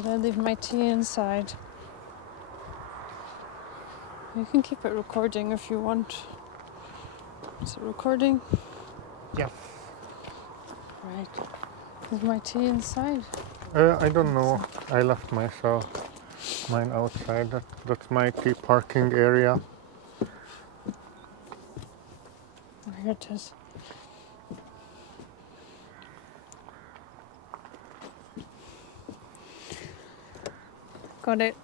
Did I leave my tea inside? You can keep it recording if you want. Is it recording? Yes. Right. Is my tea inside? I don't know. I left mine outside. That's my tea parking area. Oh, here it is. Got it.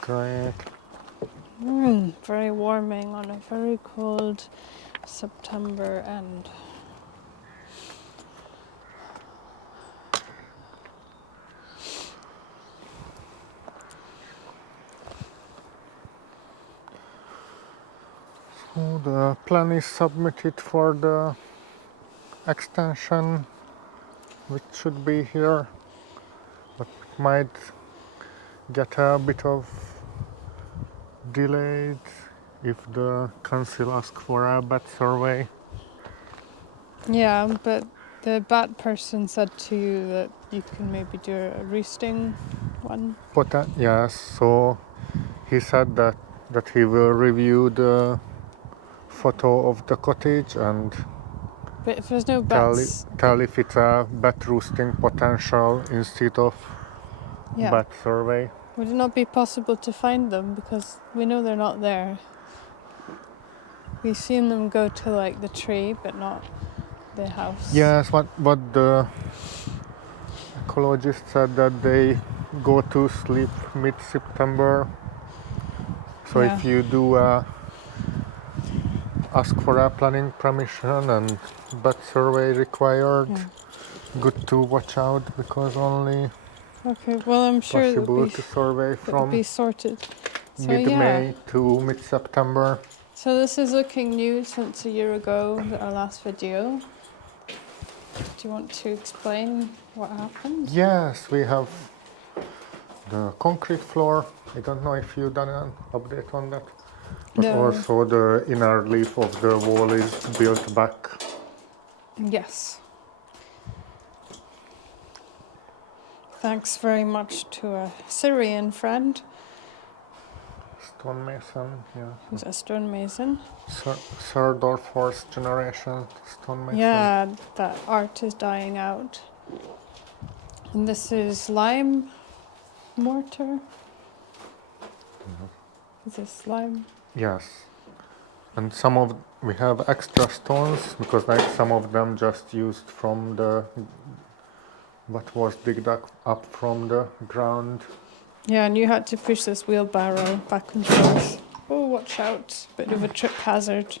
Great. Very warming on a very cold September end. So the plan is submitted for the extension, which should be here, but might get a bit of delayed if the council asks for a bat survey. Yeah, but the bat person said to you that you can maybe do a roosting one. Yes, so he said that he will review the photo of the cottage and But if there's no bats, tell if it's a bat roosting potential instead of bat survey. would it not be possible to find them? Because we know they're not there. We've seen them go to like the tree, but not the house. Yes, what the ecologist said that they go to sleep mid-September. So if you do ask for a planning permission and bat survey required, good to watch out because only I'm sure possible to survey from be sorted. mid-May to mid-September. So this is looking new since a year ago, our last video. Do you want to explain what happened? Yes, we have the concrete floor. I don't know if you've done an update on that. But also the inner leaf of the wall is built back. Yes. Thanks very much to a Syrian friend. Stonemason, yeah. Who's a stonemason. Third or fourth generation stonemason. Yeah, that art is dying out. And this is lime mortar. Is this lime? Yes. And we have extra stones because like some of them just used from what was digged up from the ground. Yeah, and you had to push this wheelbarrow back and forth. Oh, watch out. Bit of a trip hazard.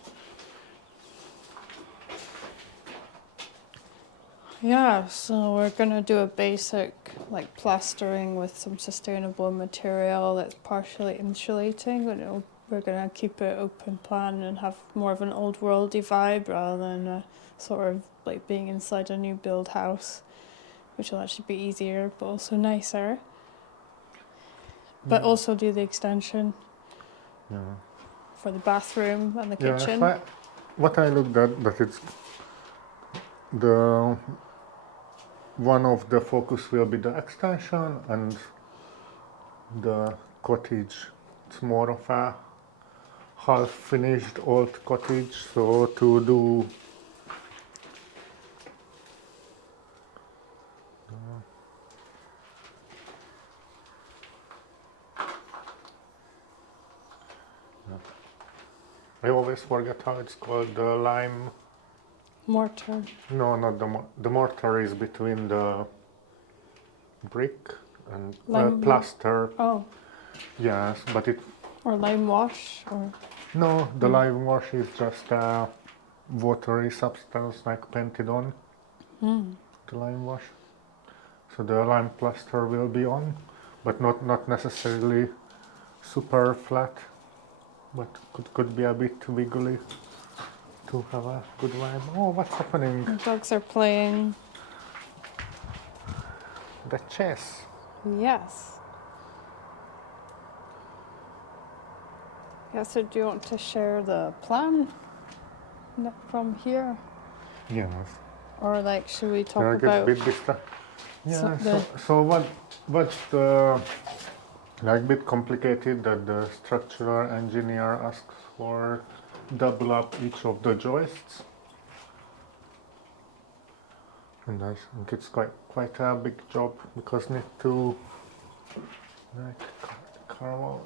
Yeah, so we're going to do a basic like plastering with some sustainable material that's partially insulating. We're going to keep it open plan and have more of an old worldy vibe rather than sort of like being inside a new build house, which will actually be easier but also nicer. But also do the extension for the bathroom and the kitchen. What I looked at, that it's one of the focus will be the extension and the cottage. It's more of a half-finished old cottage, so to do I always forget how it's called, the lime mortar. No, not the mortar is between the brick and plaster. Oh. Yes, but it. Or lime wash, or. No, the lime wash is just a watery substance like painted on. The lime wash. So the lime plaster will be on, but not necessarily super flat, but could be a bit wiggly to have a good vibe. Oh, what's happening? The dogs are playing. The chess. Yes. Yeah, so do you want to share the plan from here? Yes. Or like, should we talk about... Yeah, so what what's the like bit complicated that the structural engineer asks for double up each of the joists, and I think it's quite a big job because need to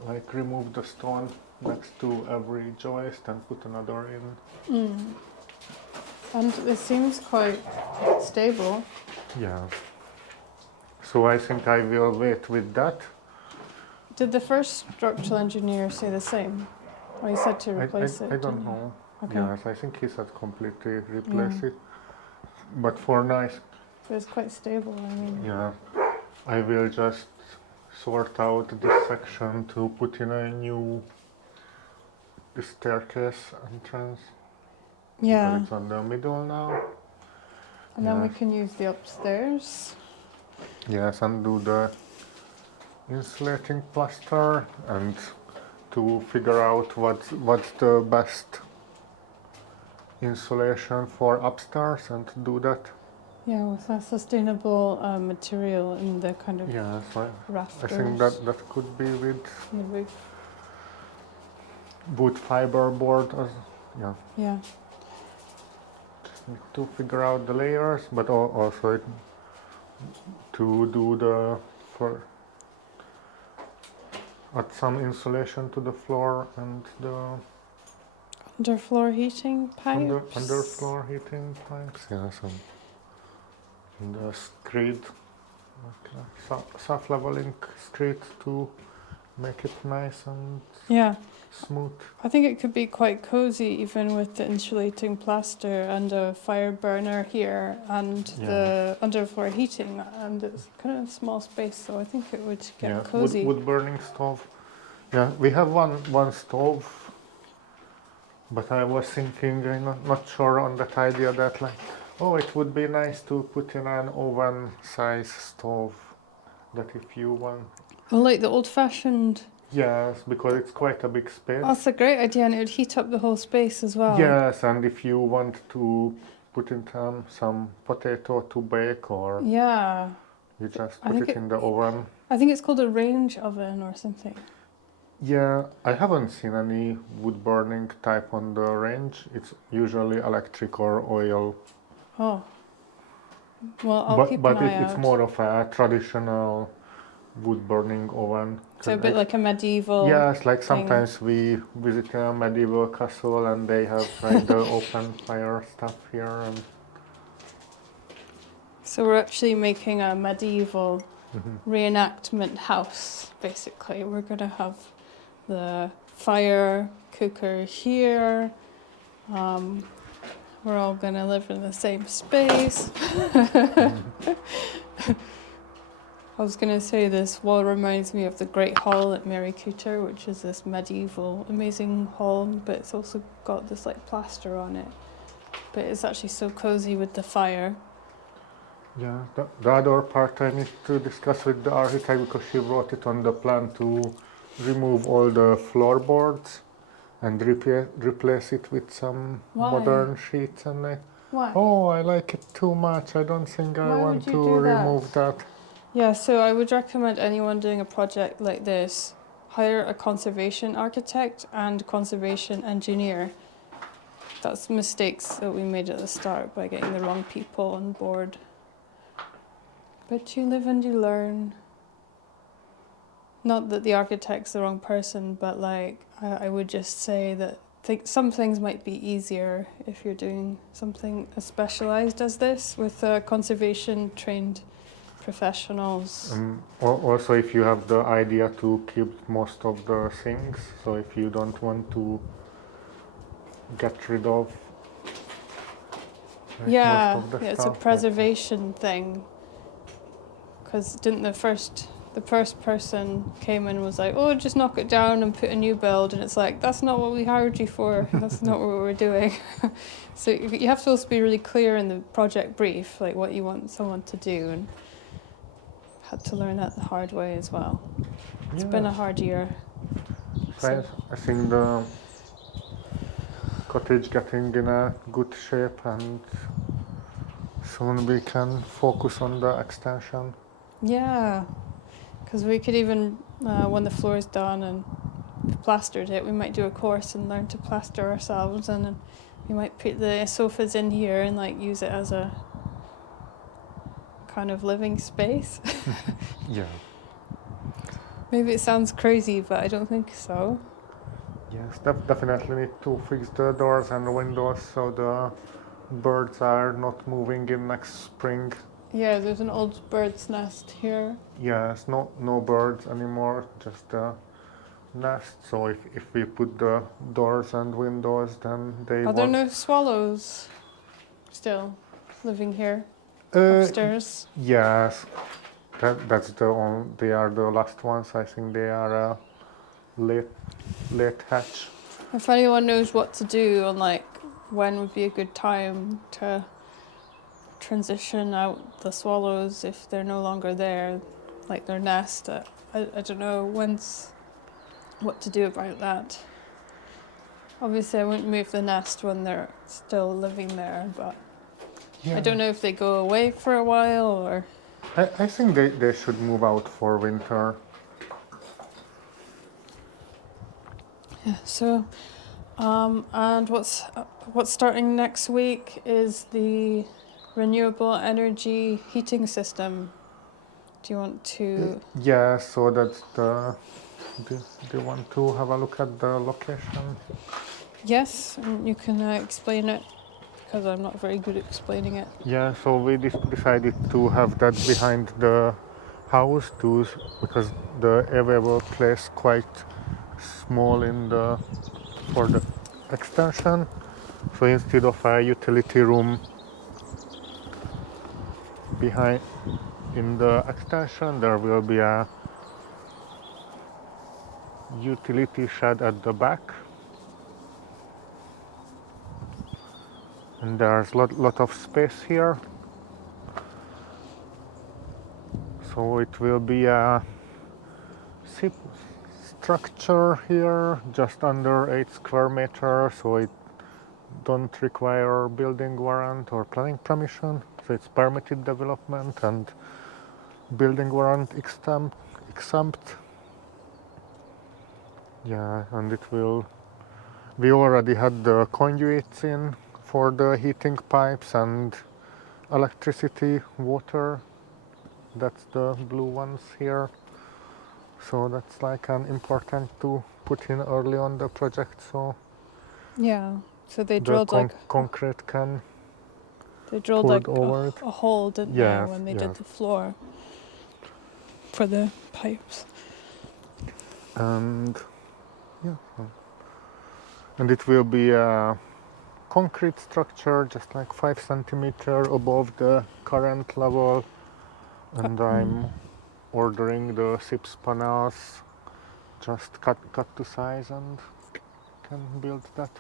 like remove the stone next to every joist and put another in. And it seems quite stable. Yeah. So I think I will wait with that. Did the first structural engineer say the same? Or he said to replace it? I don't didn't he? know. Okay. Yes, I think he said completely replace it. But for now, So it's quite stable, I mean. yeah, I will just sort out this section to put in a new staircase entrance. Yeah. Because it's on the middle now. And then we can use the upstairs. Yes, and do the insulating plaster and to figure out what's the best insulation for upstairs and do that. Yeah, with a sustainable material in the kind of Yeah, so rafters. I think that could be with The roof. wood fiber board. Yeah. Need to figure out the layers, but also to do add some insulation to the floor and the Underfloor heating pipes. underfloor heating pipes. Yeah, and the screed, soft leveling screed to make it nice and smooth. I think it could be quite cozy even with the insulating plaster and a fire burner here and the underfloor heating, and it's kind of a small space, so I think it would get cozy. Wood burning stove. Yeah, we have one stove, but I was thinking, I'm not sure on that idea that it would be nice to put in an oven size stove that if you want. Well, like the old-fashioned. Yes, because it's quite a big space. Oh, that's a great idea, and it would heat up the whole space as well. Yes, and if you want to put in some potato to bake, or you just put it in the oven. I think it's called a range oven or something. Yeah, I haven't seen any wood burning type on the range. It's usually electric or oil. Oh. Well, I'll keep an eye out. But it's more of a traditional wood burning oven. So a bit like a medieval. Yes, like sometimes we visit a medieval castle and they have like the open fire stuff here. And so we're actually making a medieval reenactment house, basically. We're going to have the fire cooker here. We're all going to live in the same space. I was going to say this wall reminds me of the Great Hall at Mary Cooter, which is this medieval, amazing hall, but it's also got this like plaster on it. But it's actually so cozy with the fire. Yeah, the other part I need to discuss with the architect because she wrote it on the plan to remove all the floorboards and replace it with some modern sheets and like. Why? Oh, I like it too much. I don't think I want to remove that. Yeah, so I would recommend anyone doing a project like this, hire a conservation architect and conservation engineer. That's mistakes that we made at the start by getting the wrong people on board. But you live and you learn. Not that the architect's the wrong person, but like I would just say that some things might be easier if you're doing something as specialized as this with conservation trained professionals. Also, if you have the idea to keep most of the things, so if you don't want to get rid of most of the stuff, it's a preservation thing. Because didn't the first person came and was like, oh, just knock it down and put a new build, and it's like, that's not what we hired you for. That's not what we're doing. So you have to also be really clear in the project brief, like what you want someone to do, and had to learn that the hard way as well. It's been a hard year. So I think the cottage getting in a good shape, and soon we can focus on the extension. Yeah. Because we could even, when the floor is done and we've plastered it, we might do a course and learn to plaster ourselves, and then we might put the sofas in here and like use it as a kind of living space. Yeah. Maybe it sounds crazy, but I don't think so. Yes, definitely need to fix the doors and the windows so the birds are not moving in next spring. Yeah, there's an old bird's nest here. Yes, no birds anymore, just a nest. So if we put the doors and windows, then they Are there won't. no swallows still living here Uh, upstairs? yes, that's the only. They are the last ones. I think they are late hatch. If anyone knows what to do on like when would be a good time to transition out the swallows if they're no longer there, like their nest, I don't know what to do about that. Obviously I wouldn't move the nest when they're still living there, but Yeah. I don't know if they go away for a while or... I think they should move out for winter. Yeah, so, and what's starting next week is the renewable energy heating system. Do you want to... Yeah, so that's do you want to have a look at the location? Yes, and you can explain it, because I'm not very good at explaining it. Yeah, so we decided to have that behind the house too, because the available place quite small for the extension. So instead of a utility room behind in the extension, there will be a utility shed at the back. And there's lot of space here. So it will be a structure here, just under 8 square meters, so it don't require building warrant or planning permission. So it's permitted development and building warrant exempt. Yeah, and it will. We already had the conduits in for the heating pipes and electricity, water. That's the blue ones here. So that's like an important to put in early on the project. So Yeah, so they the drilled concrete can they drilled poured like over it. a hole, didn't Yes, they, when they yes. did the floor for the pipes. And yeah, and it will be a concrete structure, just like 5 centimeter above the current level. And I'm ordering the SIPS panels, just cut to size and can build that.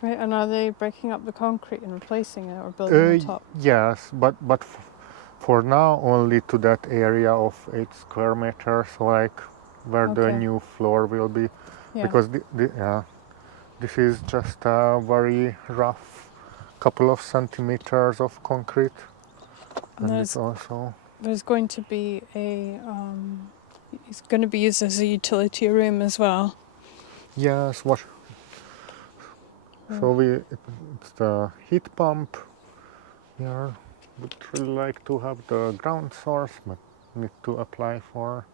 Great, and are they breaking up the concrete and replacing it or building on top? Yes, but for now only to that area of 8 square meters, so like where the Okay. new floor will be, Yeah. because this is just a very rough couple of centimeters of concrete, And and it's also there's going to be it's going to be used as a utility room as well. yes. What? So it's the heat pump here. Would really like to have the ground source, but need to apply for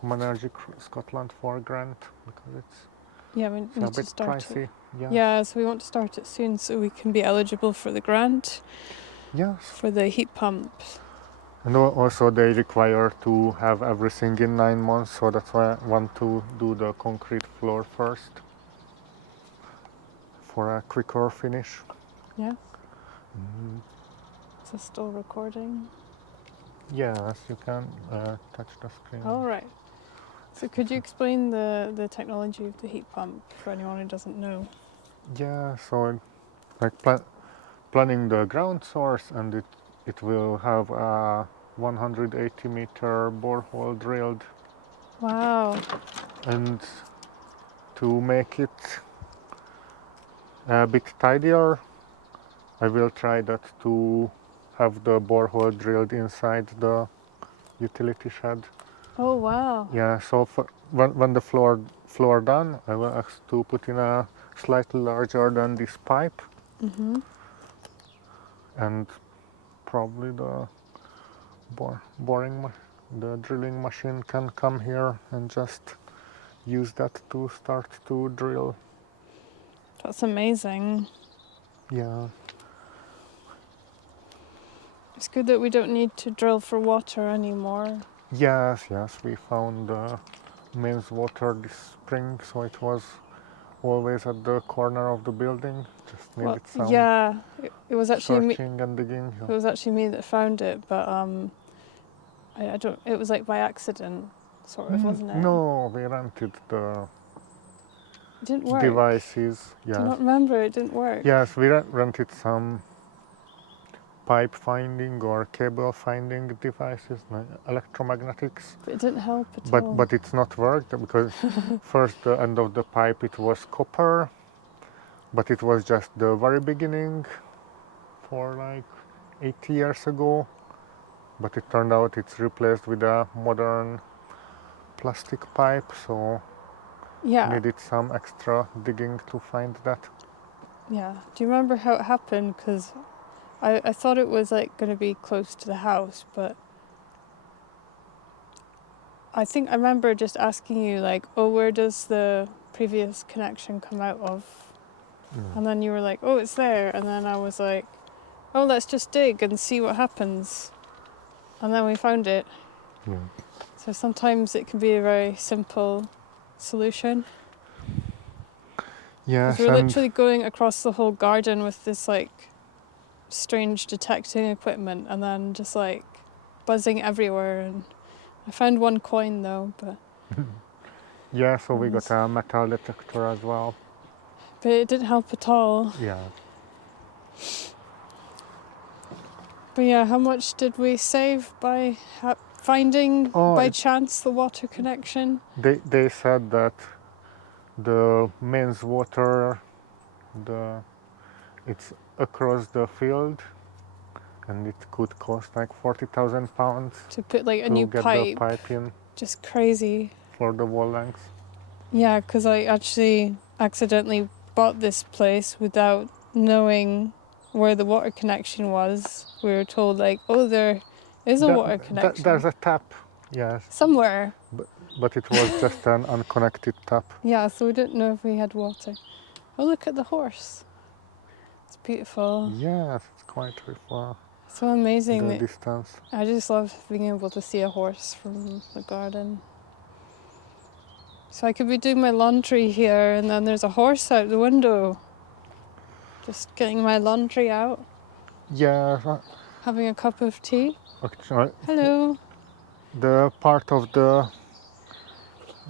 Home Energy Scotland for a grant because it's Yeah, we a need to bit start pricey. it. Yeah. Yeah, so we want to start it soon so we can be eligible for the grant Yes. for the heat pump. And also they require to have everything in 9 months, so that's why I want to do the concrete floor first for a quicker finish. Yeah. Is this still recording? Yes, you can touch the screen. All right. So could you explain the technology of the heat pump for anyone who doesn't know? Yeah, so like planning the ground source, and it will have a 180 meter borehole drilled, Wow. and to make it a bit tidier, I will try that to have the borehole drilled inside the utility shed. Oh wow. Yeah, so when the floor done, I will ask to put in a slightly larger than this pipe, and probably the the drilling machine can come here and just use that to start to drill. That's amazing. Yeah. It's good that we don't need to drill for water anymore. Yes, we found the mains water this spring, so it was always at the corner of the building. Just Well, needed some yeah, it was actually me. searching and digging. It was actually me that found it, but I don't. It was like by accident, sort of, wasn't it? No, we rented the It didn't work. devices. Do you Yes, not remember? It didn't work. yes, we rented some pipe finding or cable finding devices, like electromagnetics. But it didn't help at all. But it's not worked because first the end of the pipe it was copper, but it was just the very beginning for like 80 years ago. But it turned out it's replaced with a modern plastic pipe, so Yeah. needed some extra digging to find that. Yeah. Do you remember how it happened? Because I thought it was like going to be close to the house, but I think I remember just asking you like, oh, where does the previous connection come out of? And then you were like, oh, it's there. And then I was like, oh, let's just dig and see what happens. And then we found it. Yeah. So sometimes it can be a very simple solution. Yes, 'Cause we're and literally going across the whole garden with this like strange detecting equipment and then just like buzzing everywhere. And I found one coin though, but yeah, so we got a metal detector as well. it didn't help at all. Yeah. But yeah, how much did we save by finding by chance the water connection? They said that the mains water, it's across the field, and it could cost like £40,000 To put like a to new get pipe. the pipe in Just crazy. for the wall length. Yeah, because I actually accidentally bought this place without knowing where the water connection was. We were told like, oh, there is a water connection. There's a tap, yes, somewhere. but it was just an unconnected tap. Yeah, so we didn't know if we had water. Oh, look at the horse. It's beautiful. Yes, it's quite far. So amazing. The distance. I just love being able to see a horse from the garden. So I could be doing my laundry here and then there's a horse out the window. Just getting my laundry out. Yeah. Having a cup of tea. Actually, Hello. the part of the,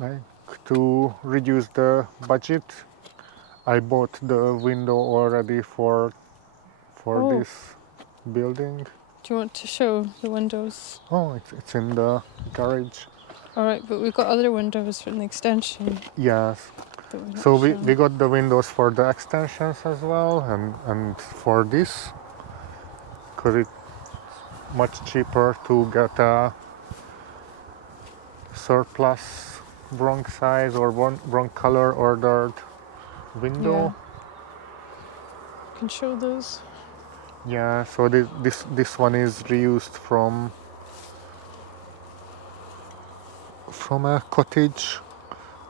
like, to reduce the budget, I bought the window already for this building. Do you want to show the windows? Oh, it's in the garage. Alright, but we've got other windows from the extension. Yes. So we got the windows for the extensions as well, and for this, because it's much cheaper to get a surplus wrong size or wrong color ordered window. Yeah. Can show those. Yeah, so this one is reused from a cottage,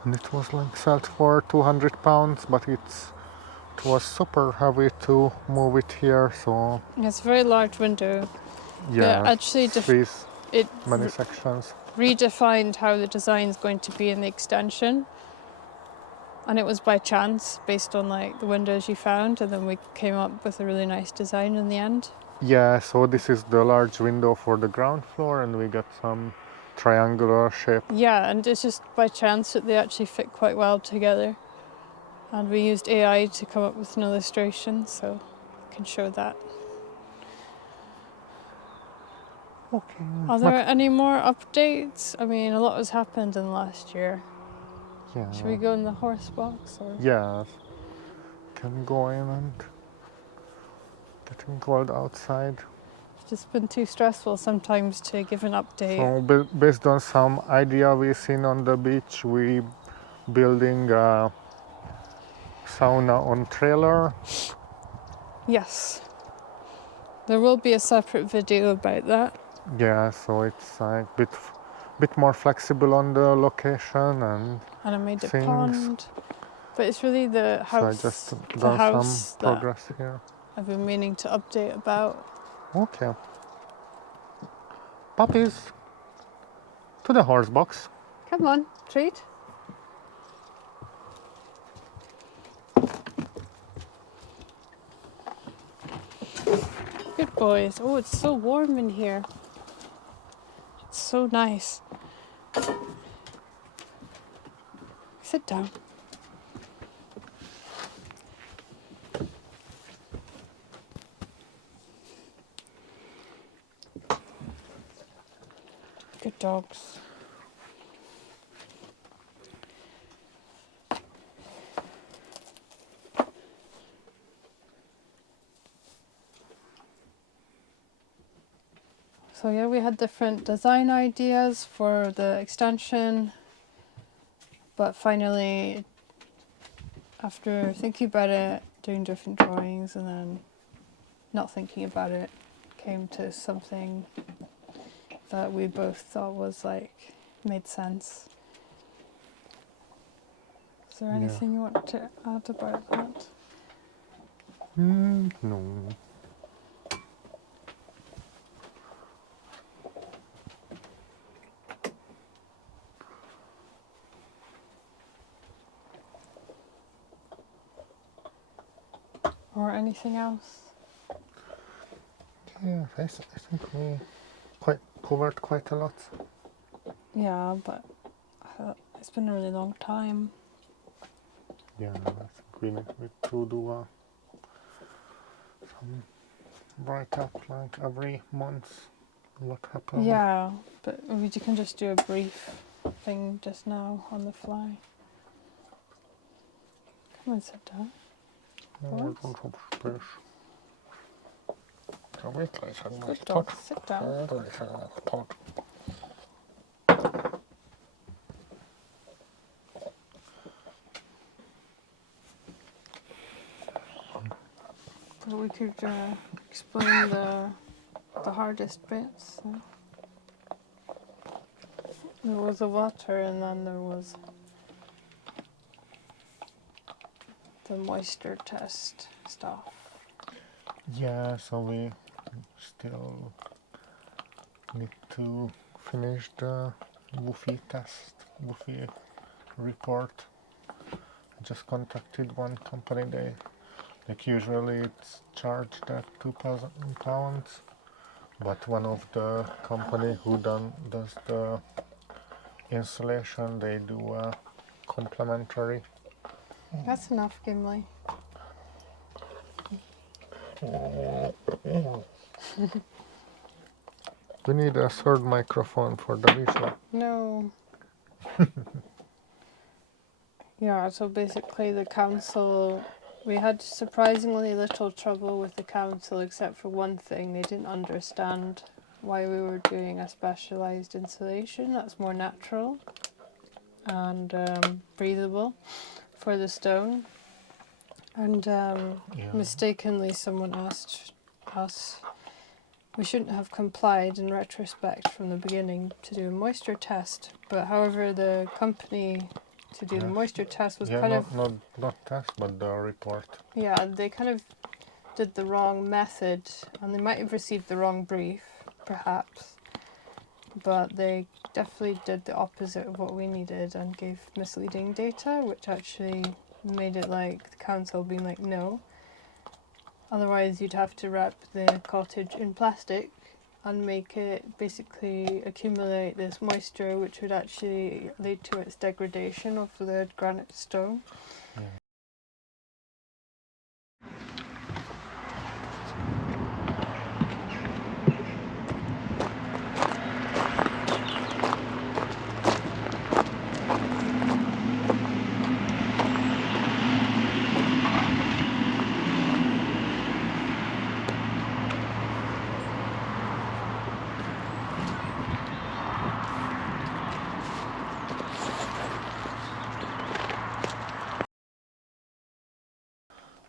and it was like sold for £200, but it was super heavy to move it here, so It's a very large window. yeah, Actually many sections. Redefined how the design is going to be in the extension, and it was by chance based on like the windows you found, and then we came up with a really nice design in the end. Yeah, so this is the large window for the ground floor, and we got some triangular shape. Yeah, and it's just by chance that they actually fit quite well together, and we used AI to come up with an illustration, so I can show that. Okay. Are there any more updates? I mean, a lot has happened in the last year. Yeah. Should we go in the horse box? Or? Yes. Can go in and getting cold outside. just been too stressful sometimes to give an update. So based on some idea we seen on the beach, we building a sauna on trailer. Yes. There will be a separate video about that. Yeah, so it's like bit more flexible on the location and And I made a things. pond. But it's really the house, So I just the done house some that progress here. I've been meaning to update about. Okay. Puppies, to the horse box. Come on, treat. Good boys. Oh, it's so warm in here. It's so nice. Sit down. Good dogs. So yeah, we had different design ideas for the extension, but finally, after thinking about it, doing different drawings and then not thinking about it, came to something that we both thought was like, made sense. Is there anything you want to add about that? No. Or anything else? Yeah, I think we covered quite a lot. Yeah, but it's been a really long time. Yeah, I think we need to do some write up like every month. What happened? Yeah, but we can just do a brief thing just now on the fly. Come and sit down. No, I don't have space. Good dog, sit down. So we could explain the hardest bits. So. There was the water and then there was the moisture test stuff. Yeah, so we still need to finish the Buffy test, Buffy report. I just contacted one company. They like usually it's charged at £2,000, but one of the company who does the installation, they do a complimentary. That's enough, Gimli. We need a third microphone for the viszla. No. Yeah, so basically the council, we had surprisingly little trouble with the council except for one thing. They didn't understand why we were doing a specialised insulation that's more natural and breathable for the stone. And mistakenly someone asked us, we shouldn't have complied in retrospect from the beginning to do a moisture test, but however the company to do the moisture test was not test, but the report. Yeah, they kind of did the wrong method, and they might have received the wrong brief, perhaps, but they definitely did the opposite of what we needed and gave misleading data, which actually made it like the council being like, no. Otherwise, you'd have to wrap the cottage in plastic and make it basically accumulate this moisture, which would actually lead to its degradation of the granite stone. Yeah.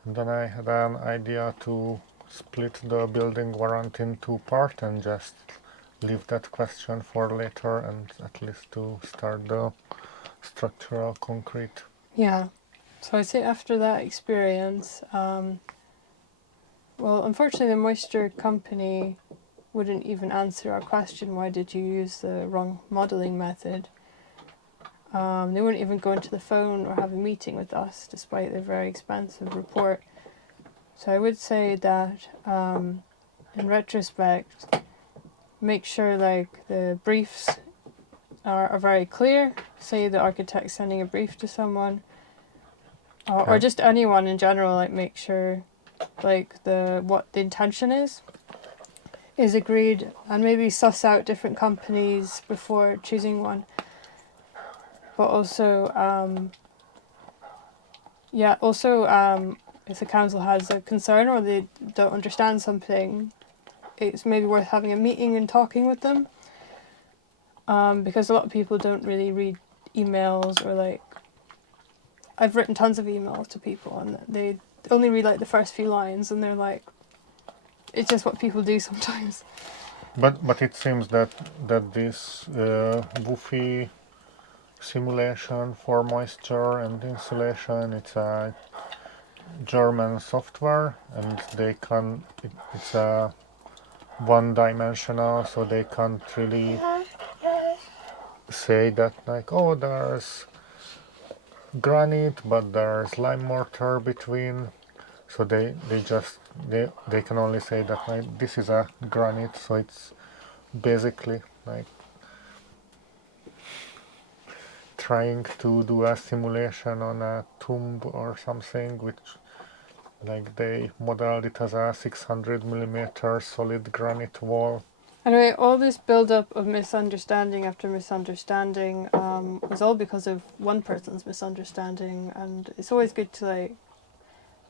Then I had an idea to split the building warranty in two parts and just leave that question for later and at least to start the structural concrete. Yeah. So I'd say after that experience, well, unfortunately, the moisture company wouldn't even answer our question, why did you use the wrong modelling method? They wouldn't even go into the phone or have a meeting with us, despite their very expensive report. So I would say that, in retrospect, make sure like the briefs are very clear. Say the architect's sending a brief to someone, or just anyone in general. Like make sure, like what the intention is agreed, and maybe suss out different companies before choosing one. But also, if the council has a concern or they don't understand something, it's maybe worth having a meeting and talking with them. Because a lot of people don't really read emails, or like, I've written tons of emails to people and they only read like the first few lines and they're like, it's just what people do sometimes. But it seems that this Woofy simulation for moisture and insulation, it's a German software, and it's a one-dimensional, so they can't really say that like, oh, there's granite but there's lime mortar between. So they can only say that like, this is a granite, so it's basically like trying to do a simulation on a tomb or something, which like they modeled it as a 600 millimeter solid granite wall. Anyway, all this build-up of misunderstanding after misunderstanding was all because of one person's misunderstanding, and it's always good to like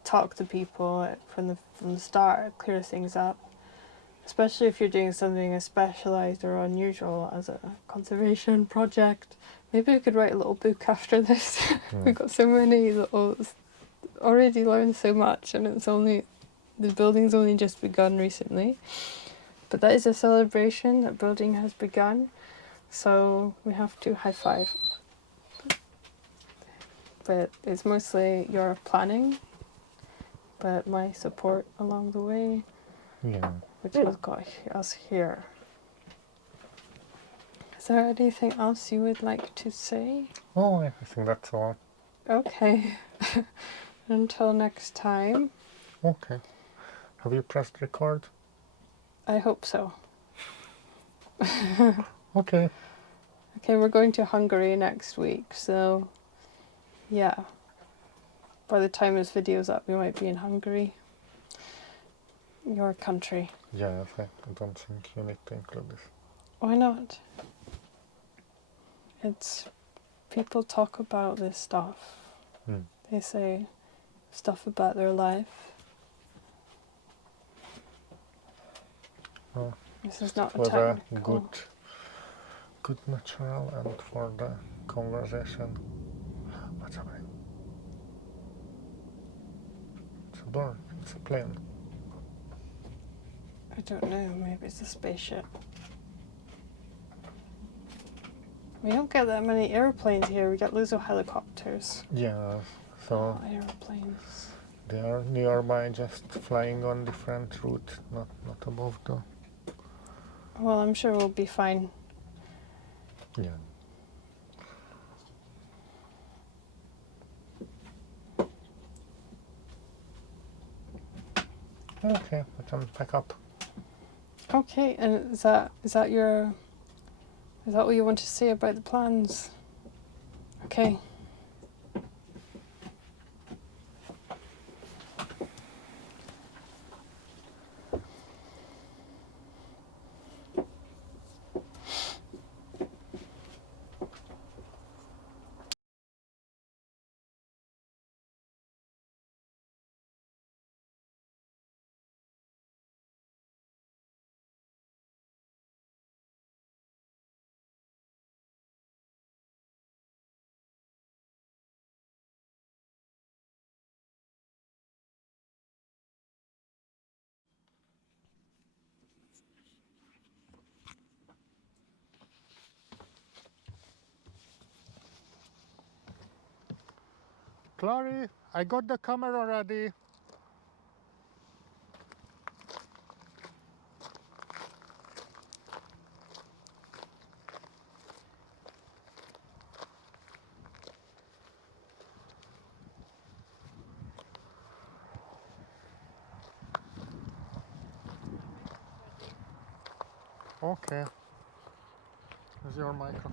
talk to people from the start, clear things up, especially if you're doing something as specialised or unusual as a conservation project. Maybe we could write a little book after this. We've got so many little, already learned so much, and the building's only just begun recently. But that is a celebration that building has begun, so we have to high five. But it's mostly your planning, but my support along the way, which has got us here. Is there anything else you would like to say? Oh, I think that's all. Okay. Until next time. Okay. Have you pressed record? I hope so. Okay. Okay, we're going to Hungary next week, so yeah. By the time this video's up, we might be in Hungary. Your country. Yes, I don't think you need to include this. Why not? It's people talk about this stuff. They say stuff about their life. Oh, This is not was a a good natural and for the conversation. What's happening? It's a bird. It's a plane. I don't know, maybe it's a spaceship. We don't get that many airplanes here, we get loads of helicopters. Yeah, so airplanes. they are nearby, just flying on different route, not above the. Well, I'm sure we'll be fine. Yeah. Okay, we can pack up. Okay, and is that what you want to say about the plans? Okay. Clary, I got the camera ready. Okay. Here's your microphone.